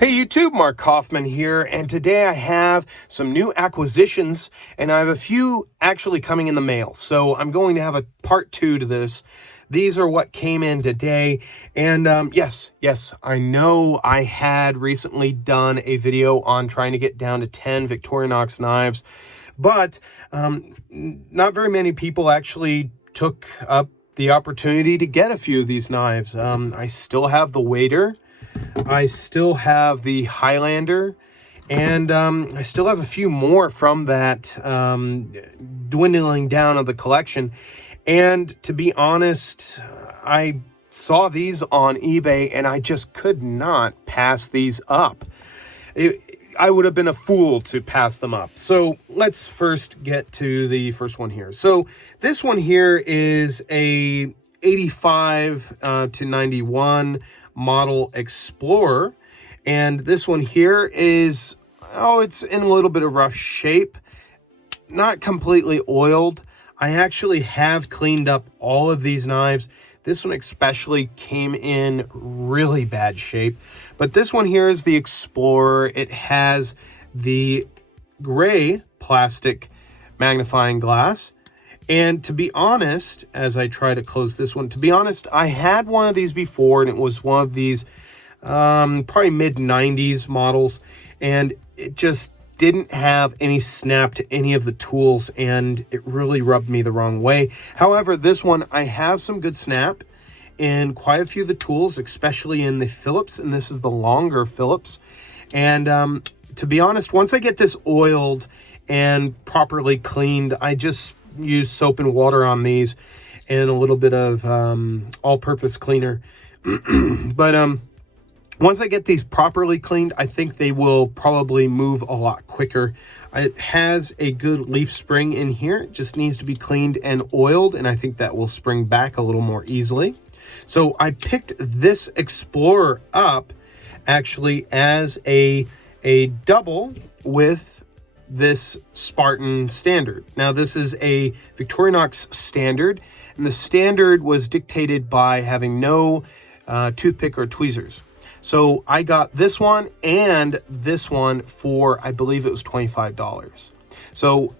Hey YouTube, Mark Hoffman here, and today I have some new acquisitions, and I have a few actually coming in the mail. So I'm going to have a part 2 to this. These are what came in today, and yes, I know I had recently done a video on trying to get down to 10 Victorinox knives, but not very many people actually took up the opportunity to get a few of these knives. I still have the Wader. I still have the Highlander, and I still have a few more from that dwindling down of the collection. And to be honest, I saw these on eBay and I just could not pass these up. I would have been a fool to pass them up. So let's first get to the first one here. So this one here is a 85 to 91 model Explorer, and this one here is, it's in a little bit of rough shape, not completely oiled. I actually have cleaned up all of these knives. This one especially came in really bad shape, but this one here is the Explorer. It has the gray plastic magnifying glass. And to be honest, as I try to close this one, to be honest, I had one of these before, and it was one of these probably mid-90s models, and it just didn't have any snap to any of the tools, and it really rubbed me the wrong way. However, this one, I have some good snap in quite a few of the tools, especially in the Phillips, and this is the longer Phillips. And to be honest, once I get this oiled and properly cleaned, I just use soap and water on these and a little bit of all-purpose cleaner. But once I get these properly cleaned, I think they will probably move a lot quicker. It has a good leaf spring in here. It just needs to be cleaned and oiled, and I think that will spring back a little more easily. So I picked this Explorer up actually as a double with this Spartan Standard. Now this is a Victorinox Standard, and the Standard was dictated by having no toothpick or tweezers. So I got this one and this one for, I believe it was $25. So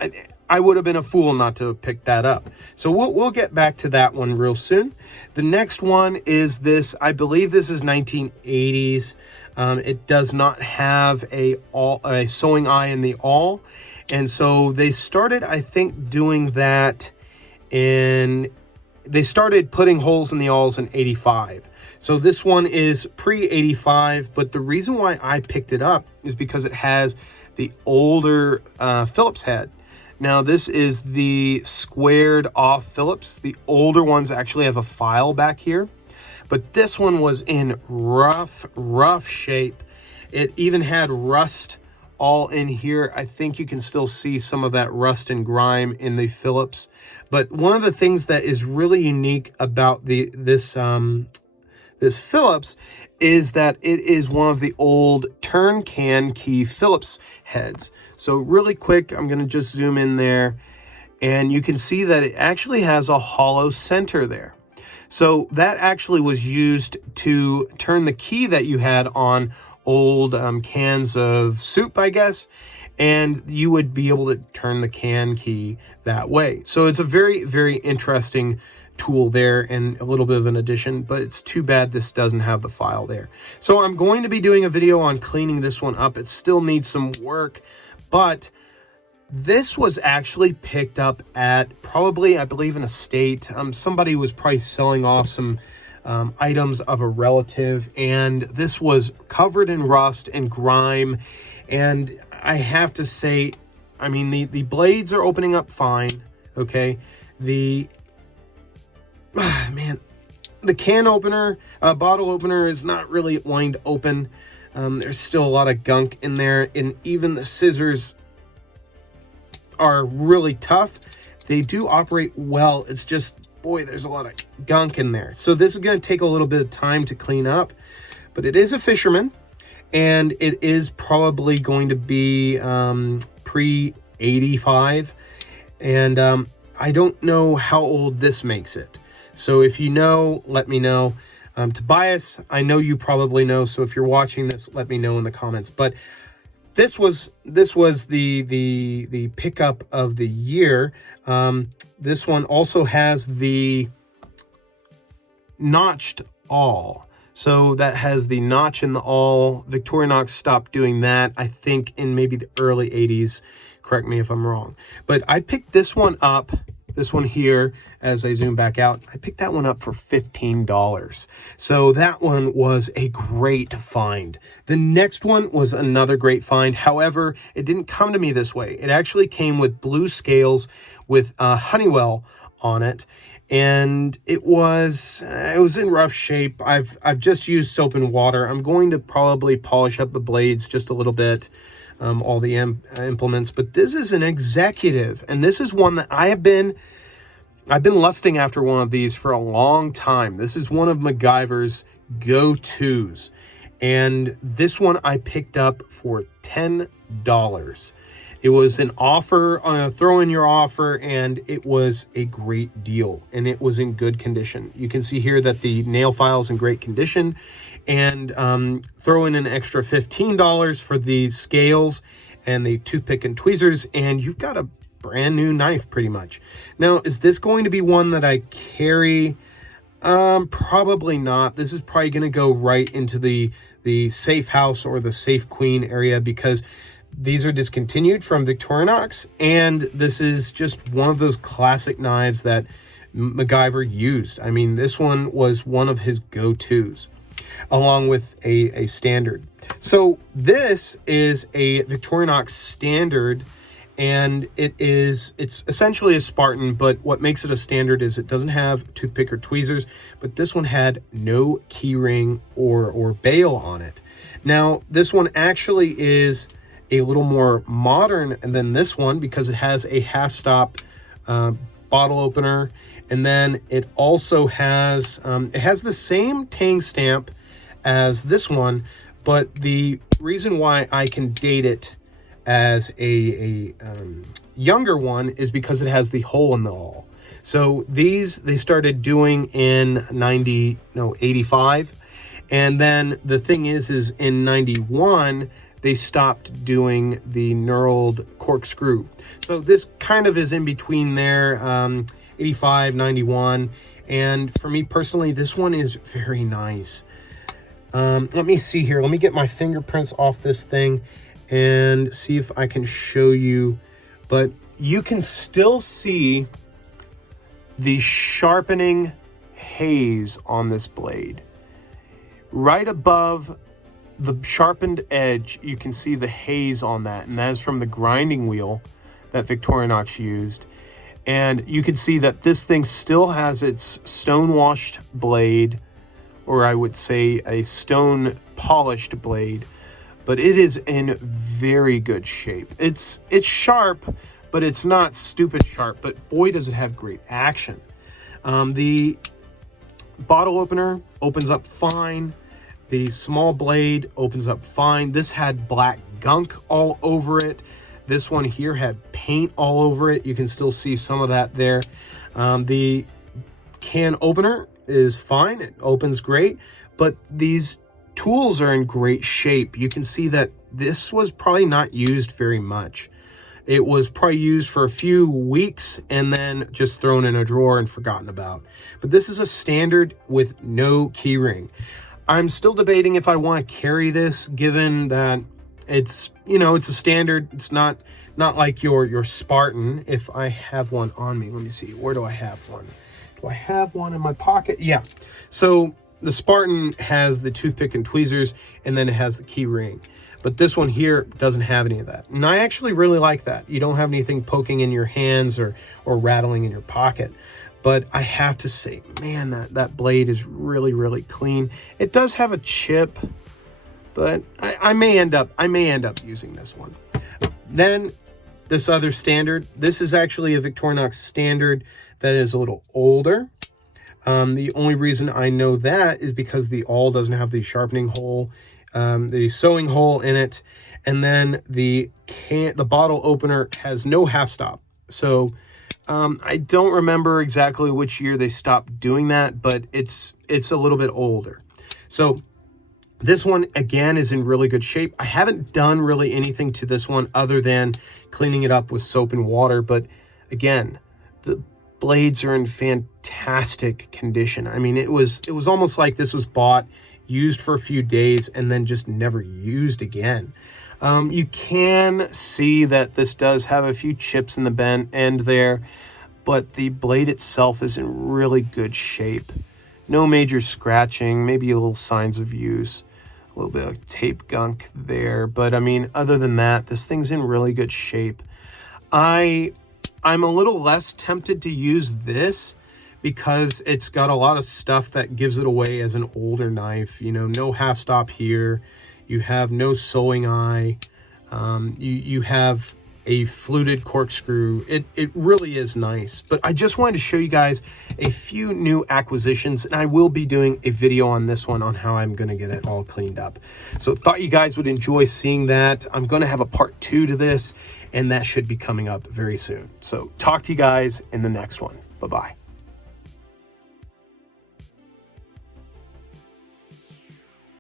I would have been a fool not to have picked that up. So we'll get back to that one real soon. The next one is this, I believe this is 1980s. It does not have a sewing eye in the awl, and so they started, I think, doing that they started putting holes in the awls in 85. So this one is pre-85, but the reason why I picked it up is because it has the older Phillips head. Now this is the squared off Phillips. The older ones actually have a file back here, but this one was in rough shape. It even had rust all in here. I think you can still see some of that rust and grime in the Phillips. But one of the things that is really unique about this Phillips is that it is one of the old turn can key Phillips heads. So really quick, I'm going to just zoom in there, and you can see that it actually has a hollow center there. So that actually was used to turn the key that you had on old cans of soup, I guess, and you would be able to turn the can key that way. So it's a very, very interesting tool there, and a little bit of an addition, but it's too bad this doesn't have the file there. So I'm going to be doing a video on cleaning this one up. It still needs some work, but this was actually picked up at probably, I believe, an estate. Somebody was probably selling off some items of a relative, and this was covered in rust and grime. And I have to say, I mean, the blades are opening up fine, okay? The can opener, bottle opener is not really wind open. There's still a lot of gunk in there, and even the scissors are really tough. They do operate well. It's just, boy, there's a lot of gunk in there. So this is going to take a little bit of time to clean up, but it is a Fisherman, and it is probably going to be pre-85, and I don't know how old this makes it. So if you know, let me know. Tobias, I know you probably know, so if you're watching this, let me know in the comments. But this was the pickup of the year. This one also has the notched awl. So that has the notch in the awl. Victorinox stopped doing that, I think, in maybe the early 80s. Correct me if I'm wrong. But I picked this one up, this one here, as I zoom back out. I picked that one up for $15. So that one was a great find. The next one was another great find. However, it didn't come to me this way. It actually came with blue scales with Honeywell on it. And it was in rough shape. I've just used soap and water. I'm going to probably polish up the blades just a little bit, all the implements. But this is an executive, and this is one that I've been lusting after one of these for a long time. This is one of MacGyver's go-tos, and this one I picked up for $10. It was an offer, throw in your offer, and it was a great deal, and it was in good condition. You can see here that the nail file is in great condition, and throw in an extra $15 for the scales and the toothpick and tweezers, and you've got a brand new knife pretty much. Now, is this going to be one that I carry? Probably not. This is probably going to go right into the safe house or the safe queen area, because these are discontinued from Victorinox, and this is just one of those classic knives that MacGyver used. I mean, this one was one of his go-tos, along with a standard. So this is a Victorinox Standard, and it's essentially a Spartan, but what makes it a standard is it doesn't have toothpick or tweezers, but this one had no keyring or bail on it. Now, this one actually is a little more modern than this one, because it has a half stop bottle opener, and then it also has the same tang stamp as this one, but the reason why I can date it as a younger one is because it has the hole in the awl. So these they started doing in 85, and then the thing is in 91 they stopped doing the knurled corkscrew. So this kind of is in between there, 85, 91. And for me personally, this one is very nice. Let me see here. Let me get my fingerprints off this thing and see if I can show you. But you can still see the sharpening haze on this blade. Right above the sharpened edge, you can see the haze on that, and that is from the grinding wheel that Victorinox used. And you can see that this thing still has its stone-washed blade, or I would say a stone-polished blade, but it is in very good shape. It's sharp, but it's not stupid sharp, but boy does it have great action. The bottle opener opens up fine. The small blade opens up fine. This had black gunk all over it. This one here had paint all over it. You can still see some of that there. The can opener is fine. It opens great, but these tools are in great shape. You can see that this was probably not used very much. It was probably used for a few weeks and then just thrown in a drawer and forgotten about. But this is a standard with no keyring. I'm still debating if I want to carry this, given that it's, it's a standard. It's not like your Spartan. If I have one on me, let me see. Where do I have one? Do I have one in my pocket? Yeah. So the Spartan has the toothpick and tweezers, and then it has the key ring. But this one here doesn't have any of that. And I actually really like that. You don't have anything poking in your hands or rattling in your pocket. But I have to say, man, that blade is really, really clean. It does have a chip, but I may end up using this one. Then this other standard. This is actually a Victorinox Standard that is a little older. The only reason I know that is because the awl doesn't have the sharpening hole, the sewing hole in it, and then the bottle opener has no half stop. So I don't remember exactly which year they stopped doing that, but it's a little bit older. So this one, again, is in really good shape. I haven't done really anything to this one other than cleaning it up with soap and water. But again, the blades are in fantastic condition. I mean, it was almost like this was bought, used for a few days, and then just never used again. You can see that this does have a few chips in the end there, but the blade itself is in really good shape. No major scratching, maybe a little signs of use. A little bit of tape gunk there, but I mean, other than that, this thing's in really good shape. I'm a little less tempted to use this because it's got a lot of stuff that gives it away as an older knife. You know, no half stop here. You have no sewing eye. You have a fluted corkscrew. It really is nice. But I just wanted to show you guys a few new acquisitions, and I will be doing a video on this one on how I'm going to get it all cleaned up. So thought you guys would enjoy seeing that. I'm going to have a part 2 to this, and that should be coming up very soon. So talk to you guys in the next one. Bye-bye.